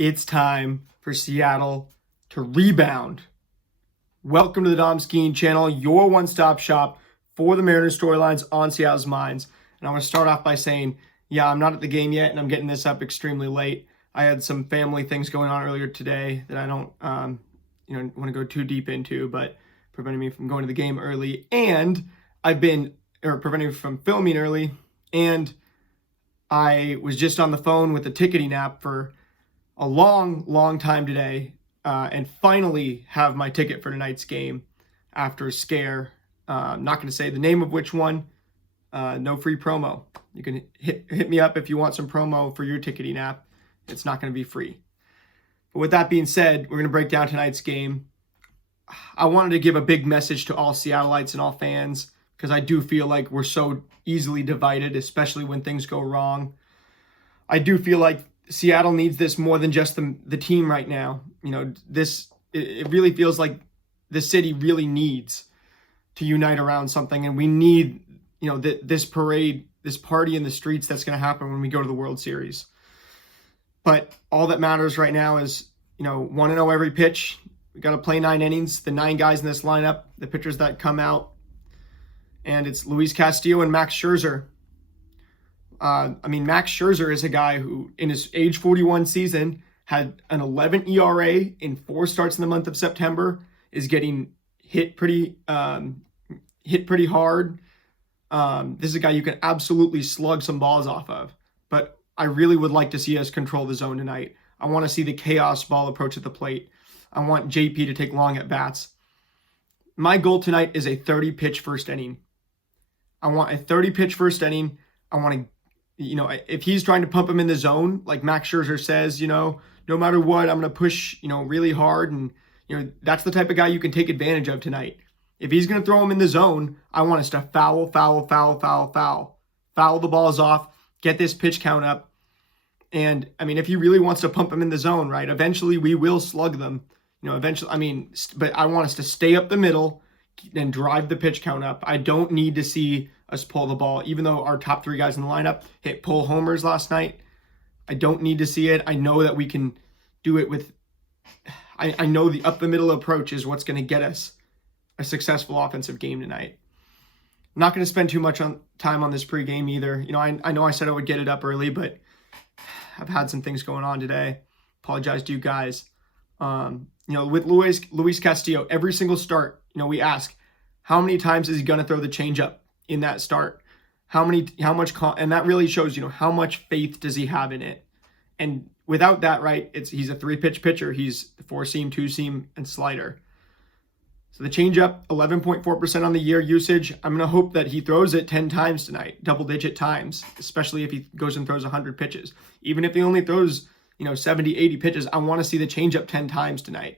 It's time for Seattle to rebound. Welcome to the Dom Skeen channel, your one-stop shop for the Mariners storylines on Seattle's minds. And I want to start off by saying, I'm not at the game yet, and I'm getting this up extremely late. I had some family things going on earlier today that I don't, want to go too deep into, but preventing me from going to the game early. And preventing me from filming early. And I was just on the phone with the ticketing app for a long time today, and finally have my ticket for tonight's game after a scare. I'm not going to say the name of which one. No free promo. You can hit me up if you want some promo for your ticketing app. It's not going to be free. But with that being said, we're going to break down tonight's game. I wanted to give a big message to all Seattleites and all fans, because I do feel like we're so easily divided, especially when things go wrong. I do feel like Seattle needs this more than just the team right now. It really feels like the city really needs to unite around something, and we need, this parade, this party in the streets that's going to happen when we go to the World Series. But all that matters right now is, 1-0 every pitch. We got to play 9 innings. The 9 guys in this lineup, the pitchers that come out, and it's Luis Castillo and Max Scherzer. Max Scherzer is a guy who, in his age 41 season, had an 11 ERA in 4 starts in the month of September, is getting hit pretty hard. This is a guy you can absolutely slug some balls off of. But I really would like to see us control the zone tonight. I want to see the chaos ball approach at the plate. I want JP to take long at bats. My goal tonight is a 30-pitch first inning. I want a 30-pitch first inning. I want to, if he's trying to pump him in the zone, like Max Scherzer says, no matter what, I'm going to push, really hard. And, that's the type of guy you can take advantage of tonight. If he's going to throw him in the zone, I want us to foul the balls off, get this pitch count up. And, if he really wants to pump him in the zone, right, eventually we will slug them. But I want us to stay up the middle and drive the pitch count up. I don't need to see us pull the ball, even though our top 3 guys in the lineup hit pull homers last night. I don't need to see it. I know that we can do it with, I know the up the middle approach is what's going to get us a successful offensive game tonight. I'm not going to spend too much time on this pregame either. I know I said I would get it up early, but I've had some things going on today. Apologize to you guys. With Luis Castillo, every single start, we ask, how many times is he going to throw the changeup in that start? And that really shows, how much faith does he have in it? And without that, right, he's a 3-pitch pitcher. He's the 4-seam, 2-seam, and slider. So the changeup, 11.4% on the year usage. I'm going to hope that he throws it 10 times tonight, double-digit times, especially if he goes and throws 100 pitches. Even if he only throws, 70, 80 pitches, I want to see the changeup 10 times tonight.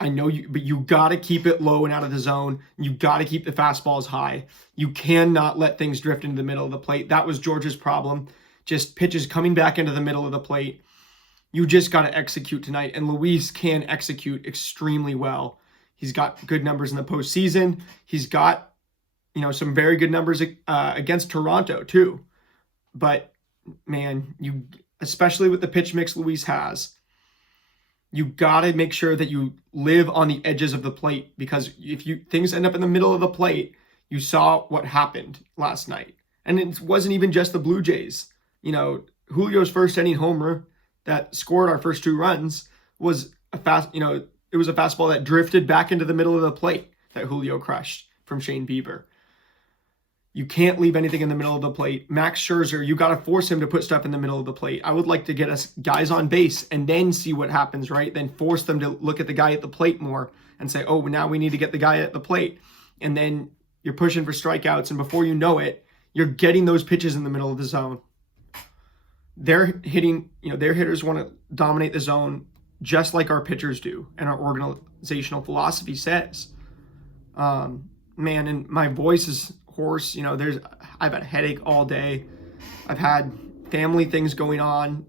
I know but you got to keep it low and out of the zone. You got to keep the fastballs high. You cannot let things drift into the middle of the plate. That was George's problem. Just pitches coming back into the middle of the plate. You just got to execute tonight, and Luis can execute extremely well. He's got good numbers in the postseason. He's got, some very good numbers against Toronto too. But man, especially with the pitch mix Luis has, you got to make sure that you live on the edges of the plate, because if things end up in the middle of the plate, you saw what happened last night. And it wasn't even just the Blue Jays. Julio's first inning homer that scored our first 2 runs was a it was a fastball that drifted back into the middle of the plate that Julio crushed from Shane Bieber. You can't leave anything in the middle of the plate. Max Scherzer, you got to force him to put stuff in the middle of the plate. I would like to get us guys on base and then see what happens, right? Then force them to look at the guy at the plate more and say, oh, now we need to get the guy at the plate. And then you're pushing for strikeouts, and before you know it, you're getting those pitches in the middle of the zone. They're hitting, their hitters want to dominate the zone just like our pitchers do, and our organizational philosophy says. And my voice is hoarse. I've had a headache all day. I've had family things going on.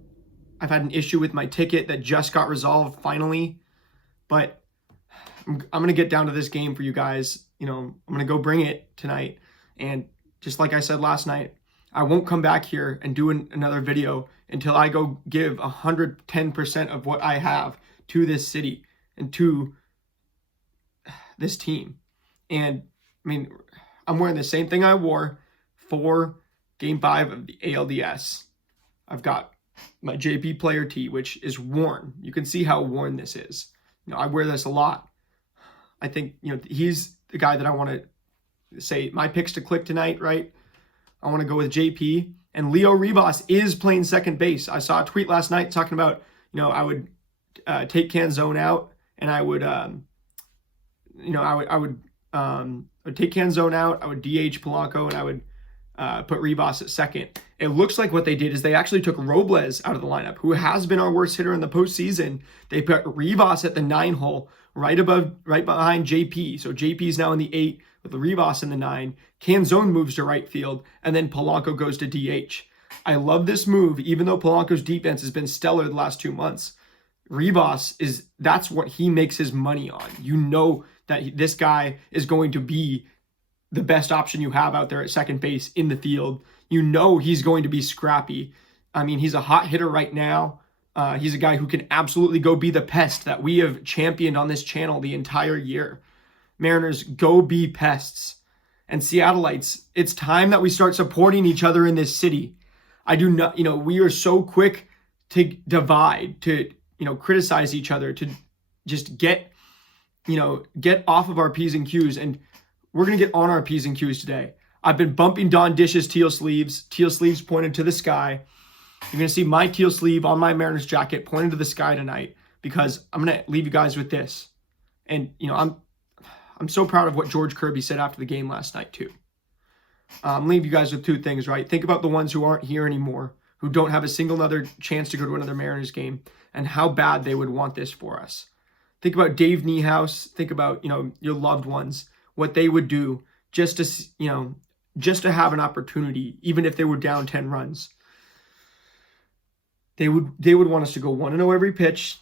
I've had an issue with my ticket that just got resolved finally. But I'm going to get down to this game for you guys. I'm going to go bring it tonight. And just like I said last night, I won't come back here and do another video until I go give 110% of what I have to this city and to this team. And I mean, I'm wearing the same thing I wore for Game 5 of the ALDS. I've got my JP player tee, which is worn. You can see how worn this is. I wear this a lot. I think, he's the guy that I want to say my picks to click tonight, right? I want to go with JP. And Leo Rivas is playing second base. I saw a tweet last night talking about, I would take Canzone out, and I would, I would take Canzone out. I would DH Polanco, and I would put Rivas at second. It looks like what they did is they actually took Robles out of the lineup, who has been our worst hitter in the postseason. They put Rivas at the 9 hole, right behind JP. So JP is now in the 8 with the Rivas in the 9. Canzone moves to right field, and then Polanco goes to DH. I love this move, even though Polanco's defense has been stellar the last 2 months. Rivas that's what he makes his money on. You know that this guy is going to be the best option you have out there at second base in the field. You know he's going to be scrappy. I mean, he's a hot hitter right now. He's a guy who can absolutely go be the pest that we have championed on this channel the entire year. Mariners, go be pests. And Seattleites, it's time that we start supporting each other in this city. I do not, we are so quick to divide, to, criticize each other, to just get off of our P's and Q's. And we're going to get on our P's and Q's today. I've been bumping Don Dish's teal sleeves pointed to the sky. You're going to see my teal sleeve on my Mariners jacket pointed to the sky tonight, because I'm going to leave you guys with this. And, I'm so proud of what George Kirby said after the game last night, too. I'm leaving you guys with 2 things, right? Think about the ones who aren't here anymore, who don't have a single other chance to go to another Mariners game, and how bad they would want this for us. Think about Dave Niehaus. Think about, your loved ones, what they would do just to have an opportunity, even if they were down 10 runs. They would want us to go 1-0 every pitch.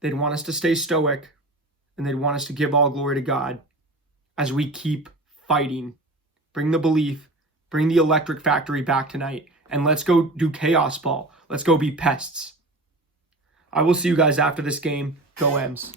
They'd want us to stay stoic, and they'd want us to give all glory to God as we keep fighting. Bring the belief, bring the electric factory back tonight, and let's go do chaos ball. Let's go be pests. I will see you guys after this game. Go M's.